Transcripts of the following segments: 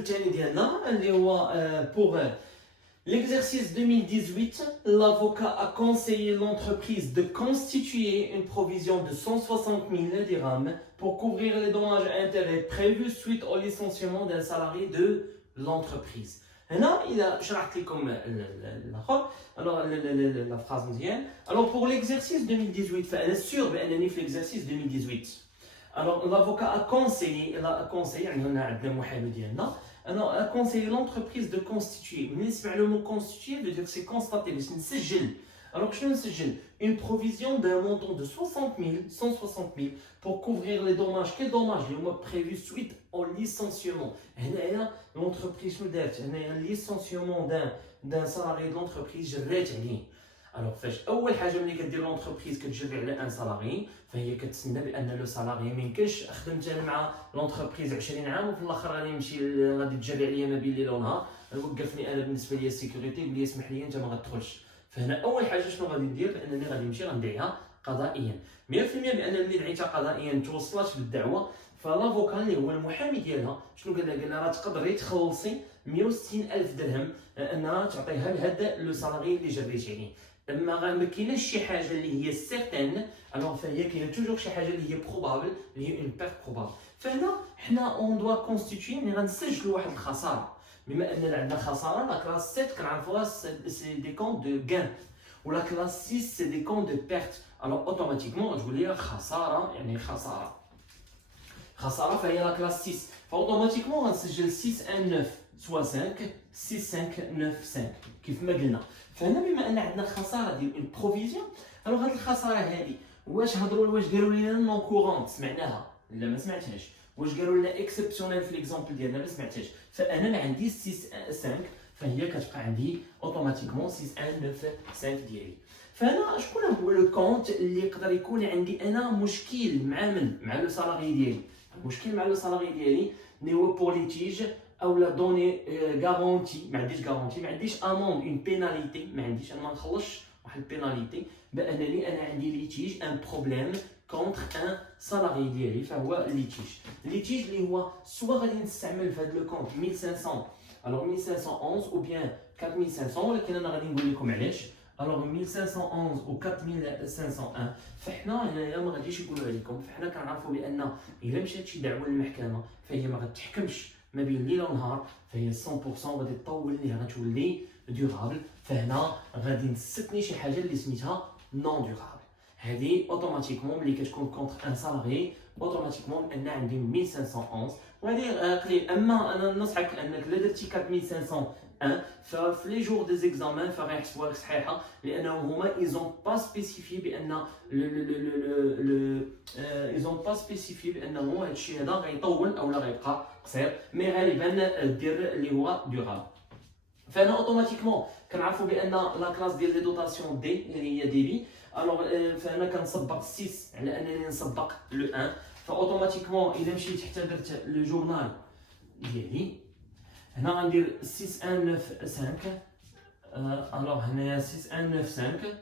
الثاني ديالنا اللي هو pour l'exercice 2018, l'avocat a conseillé l'entreprise de constituer une provision de 160 000 dirhams pour couvrir les dommages et intérêts prévus suite au licenciement d'un salarié de l'entreprise. هنا إذا شرحت لكم الآخر alors la phrase مزيان. Alors pour l'exercice 2018 فأنا sûr بأنني في l'exercice 2018. Alors l'avocat a conseillé يعني هنا عندنا محامي ديالنا a conseillé l'entreprise de constituer. Mais le mot constituer veut dire que c'est constater, mais c'est une sigil. Alors je nسجل une provision d'un montant de 160 000 pour couvrir les dommages. Quels dommages les mois prévus suite au licenciement. L'entreprise nous dit un licenciement d'un salarié de l'entreprise جريت عليه. Alors فاش اول حاجه ملي كدير لونتربريز كتجري على ان سالاري فهي كتسنى بان لو سالاري ما يمكنش خدمت انا مع لونتربريز 20 عام وفي الاخر غادي نمشي غادي تجري عليا ما بين ليل ونهار وقفني انا بالنسبه لي السيكوريتي قال لي اسمح لي انت ما غتدخلش. فهنا اول حاجه شنو غادي ندير بانني غادي نمشي غندعيها قضائيا 100% بان ملي دعيتها قضائيا توصلت بالدعوه فلافوكا اللي هو المحامي ديالها شنو قال لها؟ قال لها راه تقدري تخلصي 160 الف درهم انها تعطيها لهذا لو سالاري اللي جريتي عليه. ما كايناش شي حاجه اللي هي سيرتين الوغ فهي كاينه توجور شي حاجه اللي هي بروبابل اللي هي اون بيرت بروبابل. فهنا حنا اون دوا كونستيتوي ملي غنسجلوا واحد الخساره بما اننا عندنا خساره لا كلاس 7 كنعرفوها سي دي كونت دو غان ولا كلاس 6 سي دي كونت دو بيرت. الوغ اوتوماتيكمون غتقول لي خساره يعني خساره فهي لا كلاس 6 فاوتوماتيكمون غنسجل 6 ان 9 سوا 5 6 5 9 5 كيف ما قلنا. فهنا بما ان عندنا خساره ديال اون بروفيزيون الوغ هاد الخساره هادي واش قالوا لنا نون كورونت سمعناها لا ما سمعتهاش، واش قالوا لنا اكسبسيونيل في ليكزامبل ديالنا ما سمعتهاش. فانا ما عندي 6 5 فهي كتبقى عندي اوتوماتيكمون 6 1 9 5 ديالي. فانا شكون هو لو كونت اللي يقدر يكون عندي انا مشكل مع لو سالاري ديالي؟ المشكل مع لو سالاري ديالي اللي هو بور ليتيج او لا دوني غارونتي ما عنديش اموند اون بيناليتي ما عنديش انا ما نخلصش واحد البيناليتي بانني انا عندي ليتيج ان بروبليم كونتر ان سالاري ديالي فهو ليتيج اللي هو سوا غادي نستعمل في هذا لو كونت 1500 الوغ 1511 او بيان 4500 ولكن انا غادي نقول لكم علاش. الوغ 1511 و 4501 فحنا هنايا ما غاديش يقولوا لكم فحنا كنعرفوا بان الا مشات شي دعوه للمحكمه فهي ما غتحكمش ما بين الليل ونهار فهي 100% غادي تطول ليها غتولي ديورابل. فهنا غادي نستثني شي حاجه اللي سميتها نون ديورابل. هذه اوتوماتيكمون ملي كتكون كونتر ان سالاري اوتوماتيكمون بان عندي 1511 وهذه قليل. اما انا ننصحك انك لا درتي 4501 ففي لي جور دي زيكزامان فغيحسبوها لك صحيحه لانهم هما ايزون با سبيسيفي بان ايزون با سبيسيفي بانه هذا الشيء هذا غيطول او لا غيبقى قصير مي غالبا دير اللي هو ديورابل. فانا اوتوماتيكمون كنعرفوا بان لا كلاس ديال لي دوطاسيون دي اللي هي دي بي الوغ فانا كنسبق 6 على انني نسبق لو 1 فاوتوماتيكمون الا مشيت حتى درت لو جورنال ديالي هنا غندير 6195 الوغ هنايا 6195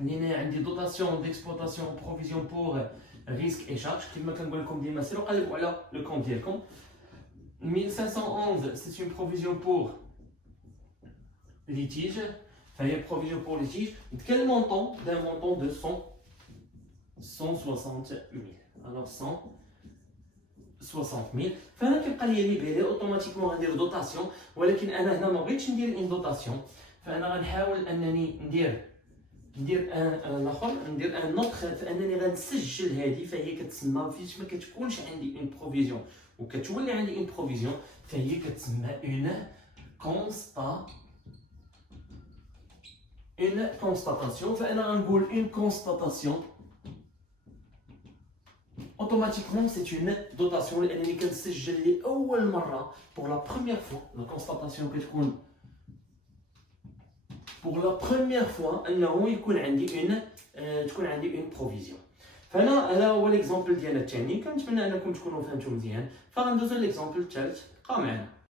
اللي عندي دوطاسيون ديكسبلوطاسيون بروفيزيون بور ريسك اي شارج كيما كنقول لكم ديما سيروا قلبوا على لو كونت ديالكم. 1511 c'est une provision pour litige فهي provision pour litige de quel montant? D'un montant de 160 000 alors 160 000 فانا كيبقى لي ليبيلي اوتوماتيكمون غندير دوطاسيون ولكن انا هنا ما بغيتش ندير ان دوطاسيون فانا غنحاول انني ندير الاخر ندير ان نوت فانني غنسجل هذه فهي كتسمى فاش ما كتكونش عندي اون بروفيزيون وكتولي عندي اون بروفيزيون فهي كتسمى اون كونستاتاسيون. فانا غنقول اون كونستاتاسيون automatiquement c'est une dotation لانني كنسجل لي اول مره pour la première fois la constatation كتكون pour la première fois انه يكون عندي اون بروفيزيون. فانا هذا هو ليكزامبل ديالنا الثاني كنتمنى انكم تكونوا فهمتوا مزيان فغندوزو ليكزامبل الثالث بقاو معنا.